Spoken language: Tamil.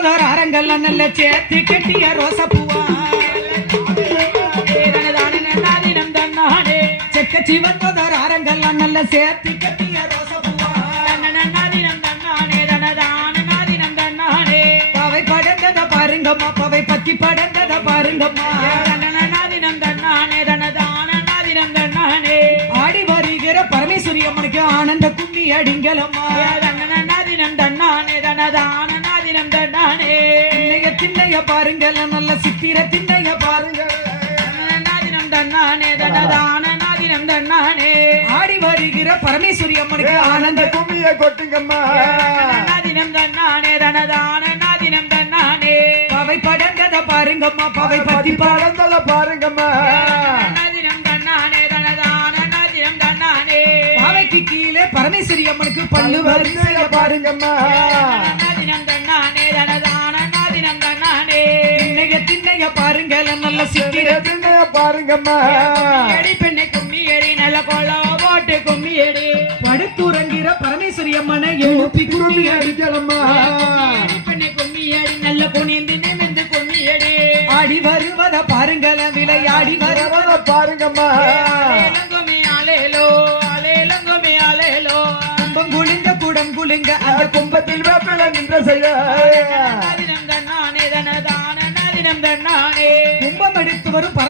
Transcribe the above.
வந்ததோர் அரங்கல்ல நல்ல சேத்தி கட்டிய ரோசப்பூவா செக்கச்சி வந்ததோர் அரங்கல்ல நல்ல சேத்தி கட்டிய ரோசப்பூவா பவை படந்தத பாருங்கம்மா பவை பத்தி படந்தத பாருங்கம்மா ஆடி வருகிற பரமேஸ்வரி அம்மனுக்கு ஆனந்த கும்மி அடிங்கலம்மா திண்ணைய பாருங்கள் நல்ல சித்திர திண்ணைய பாருங்க ஆடி வருகிற பரமேஸ்வரி அம்மனுக்கு ஆனந்த கும்மிய கொட்டுங்கம்மா பவை படங்கத பாருங்கம்மா பவை பத்தி படந்தத பாருங்கம்மா பாவைக்கு கீழே பரமேஸ்வரி அம்மனுக்கு பல்லு வரிசைய பாருங்கம்மா திண்ணைய பாருங்க நல்ல சித்திர திண்ணைய பாருங்கம்மா பெண்ணை கும்மி எடி நல்ல கோலா போட்டு கும்மி எடி படுத்துறங்கிற பரமேஸ்வரி அம்மனை எழுப்பி கும்மி அடிக்கலம்மா பெண்ணை கும்மி எடி நல்ல குனிந்து நிமிந்து கும்மி எடி ஆடி வருவத பாருங்கள விளையாடி வருவத பாருங்கம்மா கும்பம் குளிங்க குடம் குளிங்க அந்த கும்பத்தில் வேப்பில நின்ற செய்ய கும்பம் எடுத்து வரும்